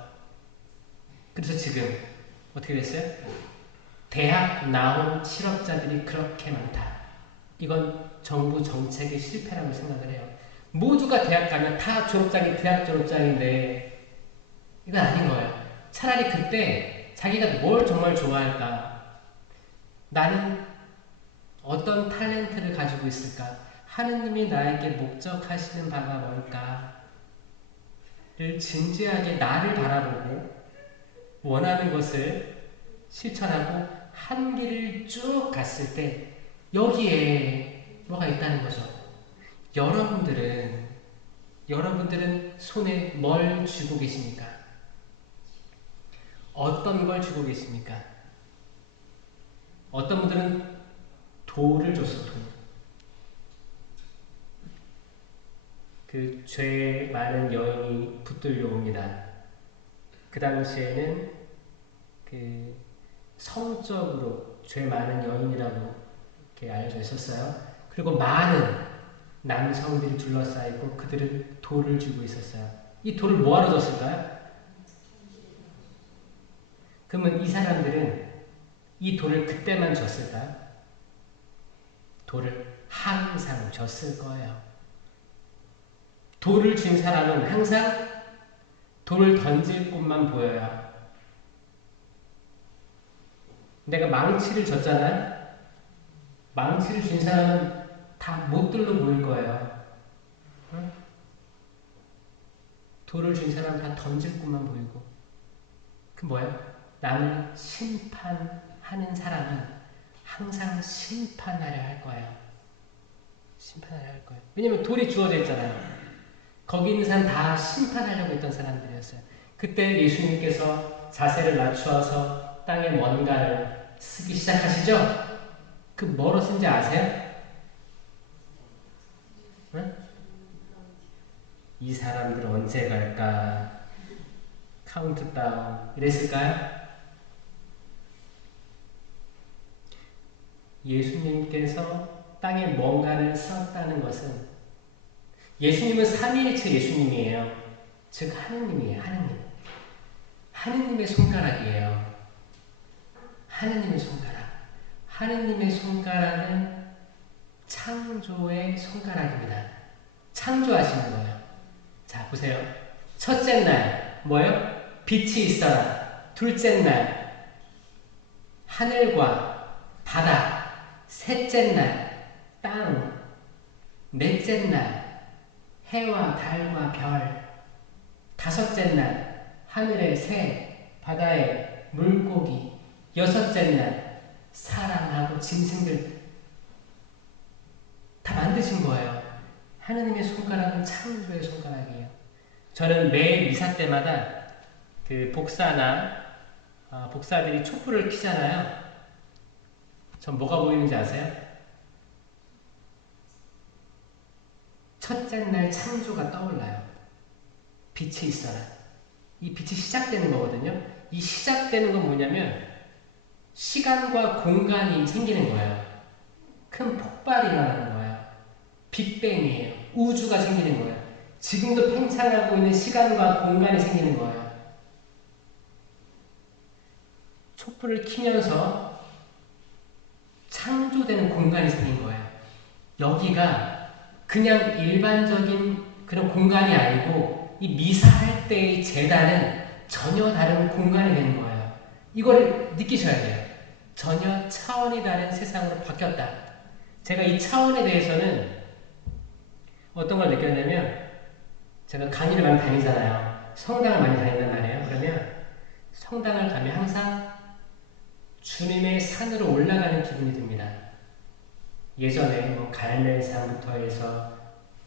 그래서 지금 어떻게 됐어요? 대학 나온 실업자들이 그렇게 많다. 이건 정부 정책의 실패라고 생각을 해요. 모두가 대학 가면 다 졸업장이 대학 졸업장인데 이건 아닌 거예요. 차라리 그때 자기가 뭘 정말 좋아할까? 나는 어떤 탤런트를 가지고 있을까? 하느님이 나에게 목적하시는 바가 뭘까? 를 진지하게 나를 바라보고 원하는 것을 실천하고 한 길을 쭉 갔을 때 여기에 뭐가 있다는 거죠. 여러분들은 손에 뭘 쥐고 계십니까? 어떤 걸 쥐고 계십니까? 어떤 분들은 돌을 줬어, 돌. 그 죄 많은 여인이 붙들려 옵니다. 그 당시에는 그 성적으로 죄 많은 여인이라고 이렇게 알려져 있었어요. 그리고 많은 남성들이 둘러싸이고 그들은 돌을 쥐고 있었어요. 이 돌을 뭐하러 줬을까요? 그러면 이 사람들은 이 돌을 그때만 줬을까요? 돌을 항상 줬을 거예요. 돌을 쥔 사람은 항상 돌을 던질 곳만 보여요. 내가 망치를 줬잖아요. 망치를 쥔 사람은 다 못들로 보일 거예요. 응? 돌을 쥔 사람은 다 던질 곳만 보이고. 그 뭐예요? 남을 심판하는 사람은 항상 심판하려 할 거예요. 심판하려 할 거예요. 왜냐면 돌이 주어져 있잖아요. 거기 있는 사람 다 심판하려고 했던 사람들이었어요. 그때 예수님께서 자세를 낮추어서 땅에 뭔가를 쓰기 시작하시죠? 그 뭐로 쓴지 아세요? 응? 이 사람들 언제 갈까? 카운트다운 이랬을까요? 예수님께서 땅에 뭔가를 쌓았다는 것은 예수님은 삼위일체 예수님이에요. 즉 하느님이에요. 하느님. 하느님의 손가락이에요. 하느님의 손가락. 하느님의 손가락은 창조의 손가락입니다. 창조하시는 거예요. 자, 보세요. 첫째 날, 뭐요? 빛이 있어라. 둘째 날, 하늘과 바다. 셋째 날, 땅. 넷째 날, 해와 달과 별. 다섯째 날, 하늘의 새, 바다의 물고기. 여섯째 날, 사람하고 짐승들 다 만드신 거예요. 하느님의 손가락은 창조의 손가락이에요. 저는 매일 미사 때마다 그 복사들이 촛불을 켜잖아요. 전 뭐가 보이는지 아세요? 첫째 날 창조가 떠올라요. 빛이 있어라. 이 빛이 시작되는 거거든요. 이 시작되는 건 뭐냐면 시간과 공간이 생기는 거예요. 큰 폭발이 일어나는 거예요. 빅뱅이에요. 우주가 생기는 거예요. 지금도 팽창하고 있는 시간과 공간이 생기는 거예요. 촛불을 켜면서 창조되는 공간이 생긴 거예요. 여기가 그냥 일반적인 그런 공간이 아니고 이 미사할 때의 재단은 전혀 다른 공간이 되는 거예요. 이걸 느끼셔야 돼요. 전혀 차원이 다른 세상으로 바뀌었다. 제가 이 차원에 대해서는 어떤 걸 느꼈냐면 제가 강의를 많이 다니잖아요. 성당을 많이 다닌단 말이에요. 그러면 성당을 가면 항상 주님의 산으로 올라가는 기분이 듭니다. 예전에 뭐 갈멜산부터 해서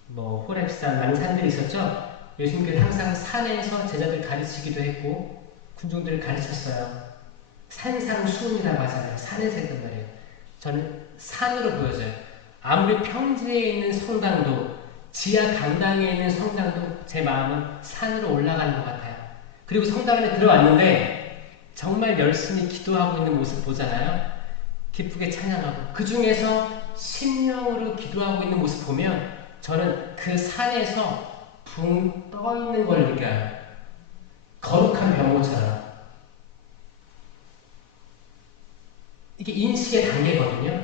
뭐 호렙산 많은 산들이 있었죠. 예수님께서 항상 산에서 제자들 가르치기도 했고 군중들을 가르쳤어요. 산상수훈이라고 하잖아요. 산에서 했단 말이에요. 저는 산으로 보여져요. 아무리 평지에 있는 성당도 지하 강당에 있는 성당도 제 마음은 산으로 올라가는 것 같아요. 그리고 성당 안에 들어왔는데 정말 열심히 기도하고 있는 모습 보잖아요. 기쁘게 찬양하고 그 중에서 심령으로 기도하고 있는 모습 보면 저는 그 산에서 붕 떠 있는 걸 느껴요. 거룩한 변호처럼. 이게 인식의 단계거든요.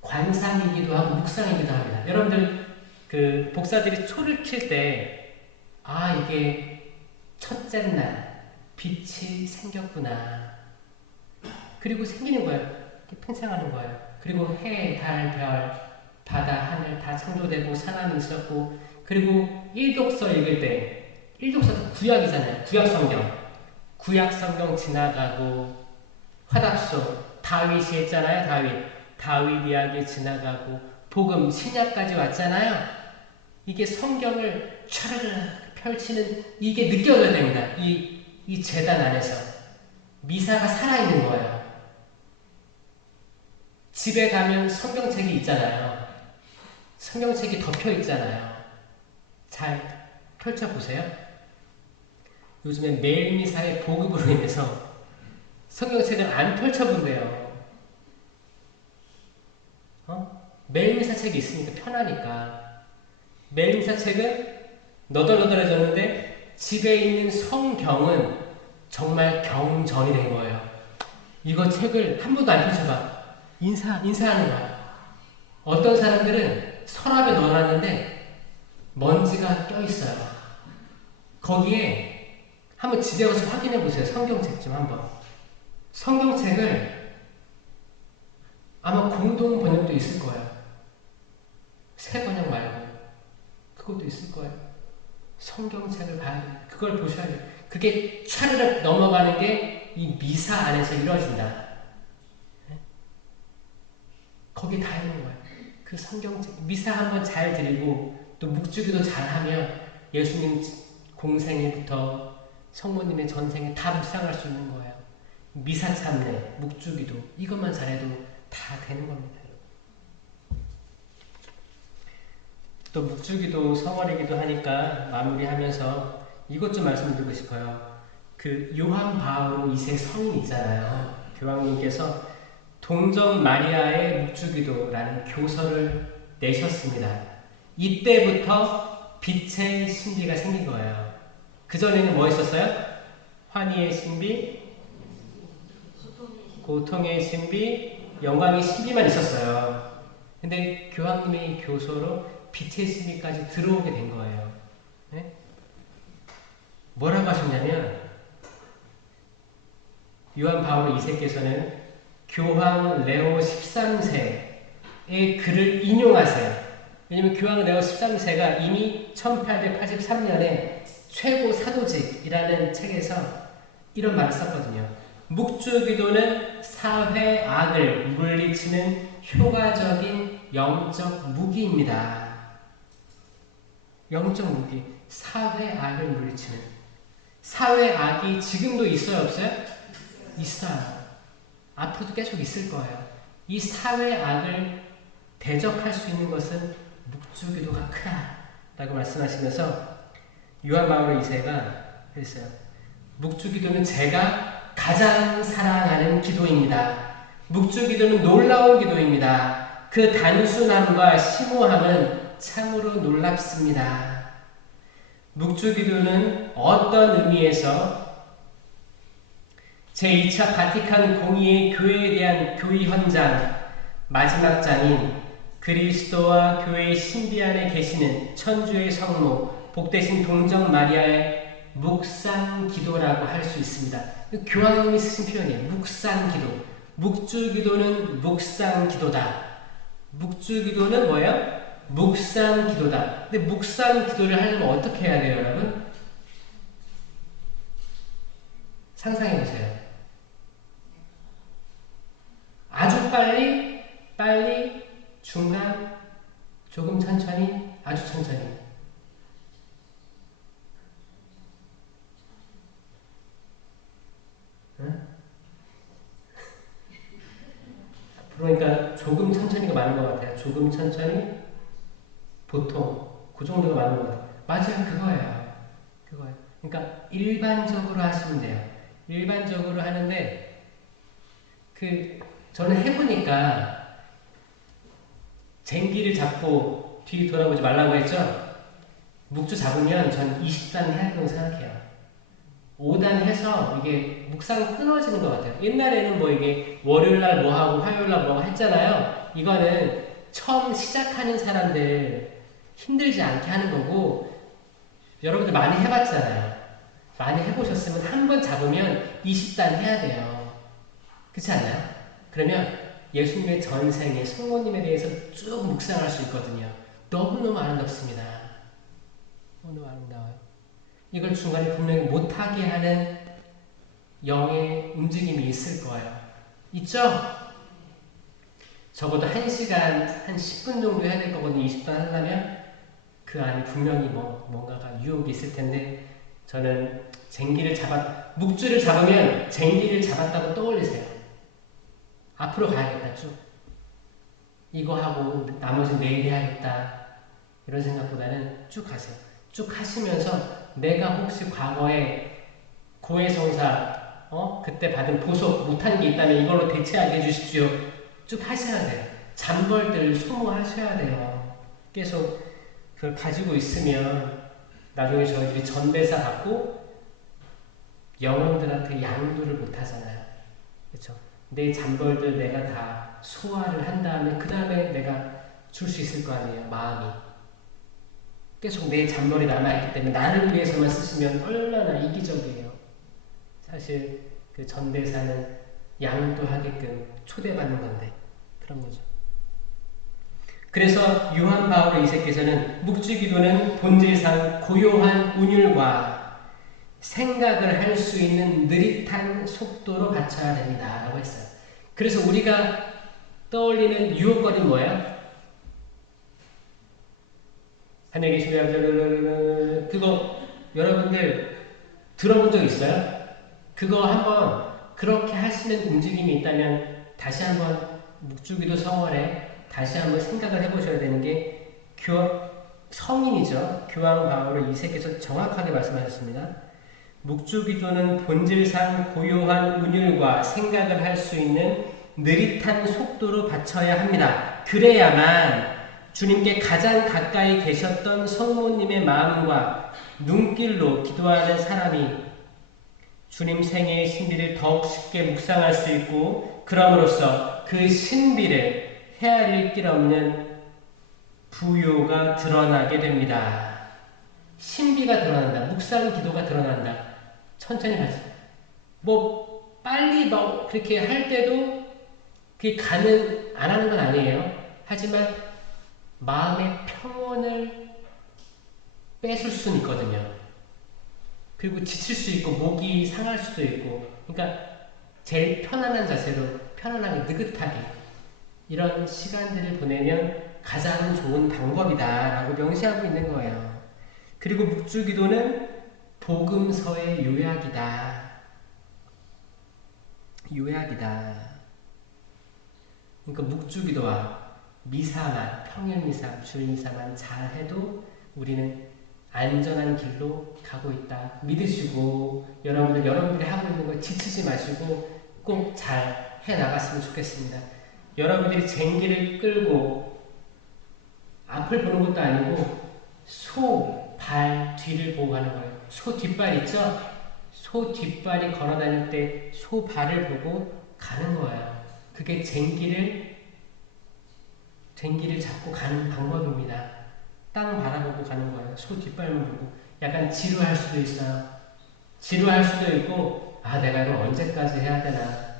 관상이기도 하고 묵상이기도 합니다. 여러분들 그 복사들이 초를 킬 때 아 이게 첫째 날 빛이 생겼구나. 그리고 생기는 거예요. 이렇게 팽창하는 거예요. 그리고 해, 달, 별, 바다, 하늘 다 창조되고 사람이 있었고 그리고 일독서 읽을 때 일독서 구약이잖아요. 구약 성경. 구약 성경 지나가고 화답소 다윗이 했잖아요. 다윗 이야기 지나가고 복음 신약까지 왔잖아요. 이게 성경을 촤르르 펼치는 이게 느껴져야 됩니다. 이 재단 안에서 미사가 살아있는 거예요. 집에 가면 성경책이 있잖아요. 성경책이 덮여 있잖아요. 잘 펼쳐보세요. 요즘엔 매일 미사의 보급으로 인해서 성경책을 안 펼쳐본대요. 매일 미사 책이 있으니까 편하니까. 매일 미사 책은 너덜너덜해졌는데 집에 있는 성경은 정말 경전이 된 거예요. 이거 책을 한 번도 안 펼쳐봐. 인사하는 거야. 어떤 사람들은 서랍에 넣어놨는데 먼지가 껴있어요. 거기에 한번 집에 가서 확인해 보세요. 성경책 좀 한번. 성경책을 아마 공동 번역도 있을 거예요. 새 번역 말고 그것도 있을 거예요. 성경책을 봐야 돼요. 그걸 보셔야 돼요. 그게 차르륵 넘어가는 게 이 미사 안에서 이루어진다. 거기 다 있는 거예요. 그 성경책 미사 한번 잘 드리고 또 묵주기도 잘하면 예수님 공생애부터 성모님의 전생에 다 묵상할 수 있는 거예요. 미사 참례, 묵주기도 이것만 잘해도 다 되는 겁니다. 또 묵주기도 성월이기도 하니까 마무리하면서 이것 좀 말씀드리고 싶어요. 그 요한 바오로 2세 성인 있잖아요. 교황님께서 동정 마리아의 묵주기도라는 교서를 내셨습니다. 이때부터 빛의 신비가 생긴 거예요. 그전에는 뭐 있었어요? 환희의 신비, 고통의 신비, 영광의 신비만 있었어요. 근데 교황님의 교서로 빛의 신비까지 들어오게 된 거예요. 네? 뭐라고 하셨냐면 요한 바오로 2세께서는 교황 레오 13세의 글을 인용하세요. 왜냐면 교황 레오 13세가 이미 1883년에 최고 사도직이라는 책에서 이런 말을 썼거든요. 묵주기도는 사회 악을 물리치는 효과적인 영적 무기입니다. 영적 무기, 사회 악을 물리치는. 사회 악이 지금도 있어요, 없어요? 있어요. 앞으로도 계속 있을 거예요. 이 사회 악을 대적할 수 있는 것은 묵주기도가 크다라고 말씀하시면서 요한 바오로 2세가 그랬어요. 묵주기도는 제가 가장 사랑하는 기도입니다. 묵주기도는 놀라운 기도입니다. 그 단순함과 심오함은 참으로 놀랍습니다. 묵주기도는 어떤 의미에서 제2차 바티칸 공의의 교회에 대한 교의 현장 마지막 장인 그리스도와 교회의 신비 안에 계시는 천주의 성모 복되신 동정 마리아의 묵상 기도라고 할 수 있습니다. 교황님이 쓰신 표현이에요. 묵상 기도. 묵주 기도는 묵상 기도다. 묵주 기도는 뭐예요? 묵상 기도다. 근데 묵상 기도를 하려면 어떻게 해야 돼요, 여러분? 상상해 보세요. 아주 빨리, 중간, 조금 천천히, 아주 천천히. 응? 그러니까 조금 천천히가 많은 것 같아요. 조금 천천히, 보통 그 정도가 많은 것 같아요. 맞아요, 그거예요. 그거예요. 그러니까 일반적으로 하시면 돼요. 일반적으로 하는데 저는 해보니까 쟁기를 잡고 뒤 돌아보지 말라고 했죠. 묵주 잡으면 전 20단 해야 된다고 생각해요. 5단 해서 이게 묵상 끊어지는 것 같아요. 옛날에는 뭐 이게 월요일날 뭐 하고 화요일날 뭐 했잖아요. 이거는 처음 시작하는 사람들 힘들지 않게 하는 거고 여러분들 많이 해봤잖아요. 많이 해보셨으면 한 번 잡으면 20단 해야 돼요. 그렇지 않나요? 그러면 예수님의 전생에 성모님에 대해서 쭉 묵상할 수 있거든요. 너무너무 아름답습니다. 너무너무 아름다워요. 이걸 중간에 분명히 못하게 하는 영의 움직임이 있을 거예요. 있죠? 적어도 1시간, 한 10분 정도 해야 될 거거든요. 20분 하려면 그 안에 분명히 뭔가가 유혹이 있을 텐데 저는 묵주를 잡으면 쟁기를 잡았다고 떠올리세요. 앞으로 가야겠다, 쭉. 이거 하고 나머지 내일 해야겠다. 이런 생각보다는 쭉 하세요. 쭉 하시면서 내가 혹시 과거에 고해성사, 그때 받은 보석 못한 게 있다면 이걸로 대체하게 해주십시오. 쭉 하셔야 돼요. 잠벌들 소모하셔야 돼요. 계속 그걸 가지고 있으면 나중에 저희들이 전대사 받고 영혼들한테 양도를 못 하잖아요. 그렇죠? 내 잠벌들 내가 다 소화를 한 다음에 그 다음에 내가 줄 수 있을 거 아니에요. 마음이. 계속 내 잠벌이 남아있기 때문에 나를 위해서만 쓰시면 얼마나 이기적이에요. 사실 그 전대사는 양도하게끔 초대받는 건데 그런 거죠. 그래서 요한 바오로 2세께서는 묵주기도는 본질상 고요한 운율과 생각을 할 수 있는 느릿한 속도로 갖춰야 됩니다. 라고 했어요. 그래서 우리가 떠올리는 유혹거리는 뭐예요? 하늘에 계신 아버지 그거 여러분들 들어본 적 있어요? 그거 한번 그렇게 하시는 움직임이 있다면 다시 한번 묵주기도 성월에 다시 한번 생각을 해보셔야 되는 게 성인이죠. 교황 바오로 2세께서 정확하게 말씀하셨습니다. 묵주기도는 본질상 고요한 운율과 생각을 할 수 있는 느릿한 속도로 바쳐야 합니다. 그래야만 주님께 가장 가까이 계셨던 성모님의 마음과 눈길로 기도하는 사람이 주님 생애의 신비를 더욱 쉽게 묵상할 수 있고, 그럼으로써 그 신비를 헤아릴 길 없는 부요가 드러나게 됩니다. 신비가 드러난다. 묵상 기도가 드러난다. 천천히 하지. 빨리 그렇게 할 때도 그게 안 하는 건 아니에요. 하지만 마음의 평온을 뺏을 수는 있거든요. 그리고 지칠 수 있고 목이 상할 수도 있고, 그러니까 제일 편안한 자세로 편안하게 느긋하게 이런 시간들을 보내면 가장 좋은 방법이다라고 명시하고 있는 거예요. 그리고 묵주기도는 복음서의 요약이다. 그러니까 묵주기도와 미사만, 평일미사, 주일미사만 잘해도 우리는 안전한 길로 가고 있다. 믿으시고 여러분들이 하고 있는 거 지치지 마시고 꼭 잘 해나갔으면 좋겠습니다. 여러분들이 쟁기를 끌고 앞을 보는 것도 아니고 소 발 뒤를 보고 가는 거예요. 소 뒷발 있죠? 소 뒷발이 걸어 다닐 때 소 발을 보고 가는 거예요. 그게 쟁기를 잡고 가는 방법입니다. 땅 바라보고 가는 거예요. 소 뒷발만 보고. 약간 지루할 수도 있어요. 지루할 수도 있고, 내가 이걸 언제까지 해야 되나.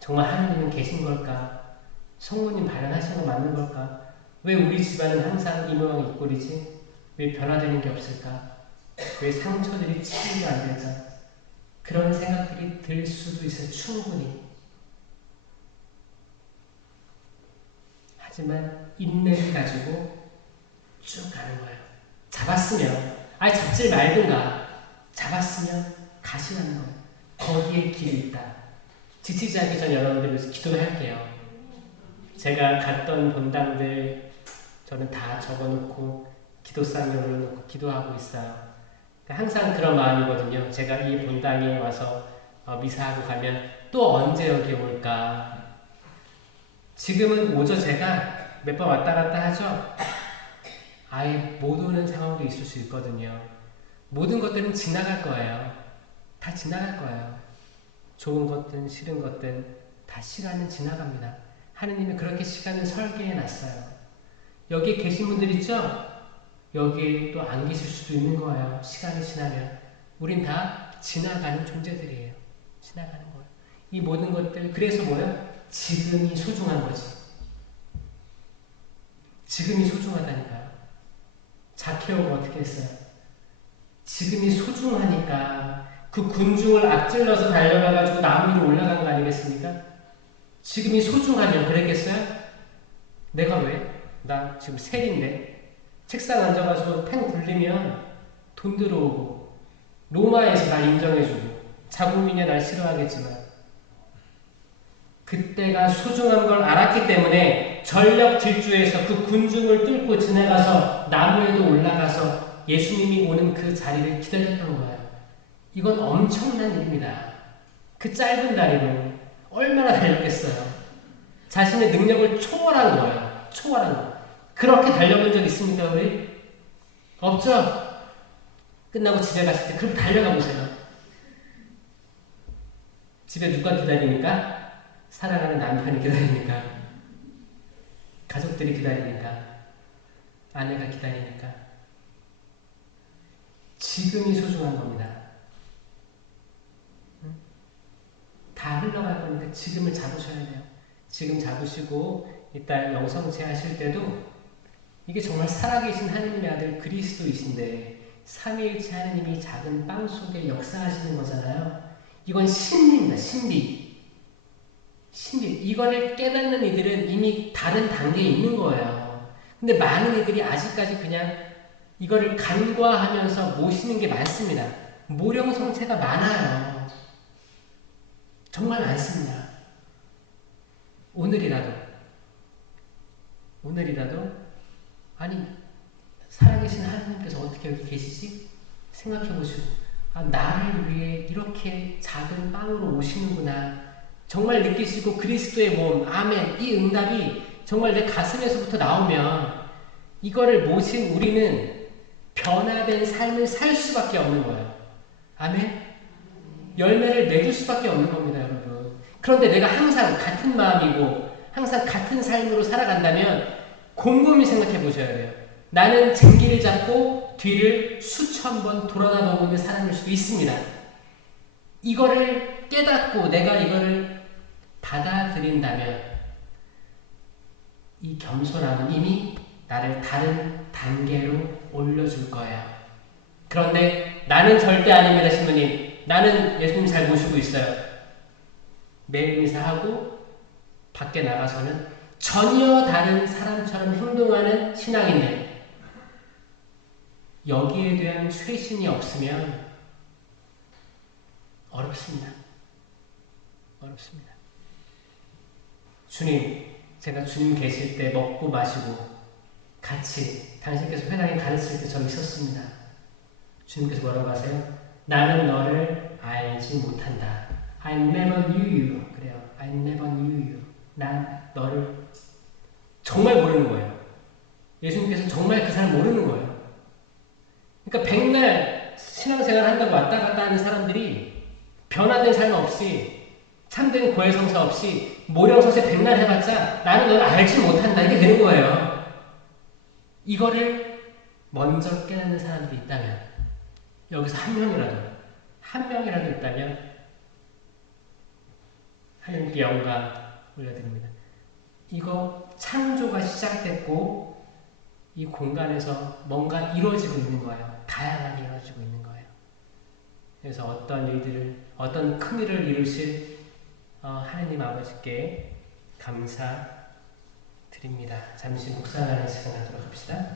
정말 하나님은 계신 걸까? 성모님 발현하신 거 맞는 걸까? 왜 우리 집안은 항상 이 모양 이 꼴이지? 왜 변화되는 게 없을까? 왜 상처들이 치유가 안 될까? 그런 생각들이 들 수도 있어요. 충분히. 하지만 인내를 가지고 쭉 가는 거예요. 잡았으면, 잡질 말든가. 잡았으면 가시라는 거예요. 거기에 길이 있다. 지치지 않기 전 여러분들 위해서 기도를 할게요. 제가 갔던 본당들 저는 다 적어놓고 기도상에 올려놓고 기도하고 있어요. 항상 그런 마음이거든요. 제가 이 본당에 와서 미사하고 가면 또 언제 여기 올까? 지금은 오죠. 제가 몇 번 왔다 갔다 하죠. 아예 못 오는 상황도 있을 수 있거든요. 모든 것들은 지나갈 거예요. 다 지나갈 거예요. 좋은 것든 싫은 것든 다 시간은 지나갑니다. 하느님이 그렇게 시간을 설계해 놨어요. 여기에 계신 분들 있죠? 여기에 또 안 계실 수도 있는 거예요. 시간이 지나면. 우린 다 지나가는 존재들이에요. 지나가는 거예요. 이 모든 것들, 그래서 뭐예요? 지금이 소중한 거지. 지금이 소중하다니까요. 자케오가 어떻게 했어요? 지금이 소중하니까 그 군중을 앞질러서 달려가가지고 나무 위로 올라간 거 아니겠습니까? 지금이 소중하면 그랬겠어요? 내가 왜? 나 지금 셀인데 책상 앉아가지고 펜 굴리면 돈 들어오고 로마에서 날 인정해주고 자국민이 날 싫어하겠지만 그때가 소중한 걸 알았기 때문에 전력 질주해서 그 군중을 뚫고 지나가서 나무에도 올라가서 예수님이 오는 그 자리를 기다렸던 거예요. 이건 엄청난 일입니다. 그 짧은 다리로 얼마나 달렸겠어요. 자신의 능력을 초월한 거예요. 초월한 거. 그렇게 달려본 적 있습니까, 우리? 없죠? 끝나고 집에 가실 때 그렇게 달려가 보세요. 집에 누가 기다리니까? 사랑하는 남편이 기다리니까, 가족들이 기다리니까, 아내가 기다리니까. 지금이 소중한 겁니다. 다 흘러갈 거니까 지금을 잡으셔야 돼요. 지금 잡으시고 이따 영성체 하실 때도 이게 정말 살아계신 하느님의 아들 그리스도이신데 삼위일체 하느님이 작은 빵 속에 역사하시는 거잖아요. 이건 신비입니다. 신비. 이거를 깨닫는 이들은 이미 다른 단계에 있는 거예요. 근데 많은 이들이 아직까지 그냥 이거를 간과하면서 모시는 게 많습니다. 모령성체가 많아요. 정말 많습니다. 오늘이라도 아니 살아계신 하나님께서 어떻게 여기 계시지? 생각해보시고, 아, 나를 위해 이렇게 작은 빵으로 오시는구나. 정말 느끼시고 그리스도의 몸, 아멘. 이 응답이 정말 내 가슴에서부터 나오면 이거를 모신 우리는 변화된 삶을 살 수밖에 없는 거예요. 아멘. 열매를 맺을 수밖에 없는 겁니다, 여러분. 그런데 내가 항상 같은 마음이고 항상 같은 삶으로 살아간다면 곰곰이 생각해 보셔야 돼요. 나는 쟁기를 잡고 뒤를 수천 번 돌아다보고 있는 사람일 수도 있습니다. 이거를 깨닫고 내가 이거를 받아들인다면 이 겸손함은 이미 나를 다른 단계로 올려줄 거예요. 그런데 나는 절대 아닙니다, 신부님. 나는 예수님 잘 모시고 있어요. 매일 인사하고 밖에 나가서는 전혀 다른 사람처럼 행동하는 신앙인들. 여기에 대한 쇄신이 없으면 어렵습니다. 어렵습니다. 주님, 제가 주님 계실 때 먹고 마시고 같이 당신께서 회당에 가르칠 때 저 있었습니다. 주님께서 뭐라고 하세요? 나는 너를 알지 못한다. I never knew you. 그래요. I never knew you. 난 너를 정말 모르는 거예요. 예수님께서 정말 그 사람 모르는 거예요. 그러니까 백날 신앙생활 한다고 왔다 갔다 하는 사람들이 변화된 삶 없이 참된 고해성사 없이 모령서세 백날 해봤자 나는 너를 알지 못한다. 이게 되는 거예요. 이거를 먼저 깨닫는 사람들이 있다면 여기서 한 명이라도 있다면 하나님께 영광 올려드립니다. 이거 창조가 시작됐고 이 공간에서 뭔가 이루어지고 있는 거예요. 다양하게 이루어지고 있는 거예요. 그래서 어떤 일들을 어떤 큰 일을 이루실 하나님 아버지께 감사드립니다. 잠시 묵상하는 시간 갖도록 합시다.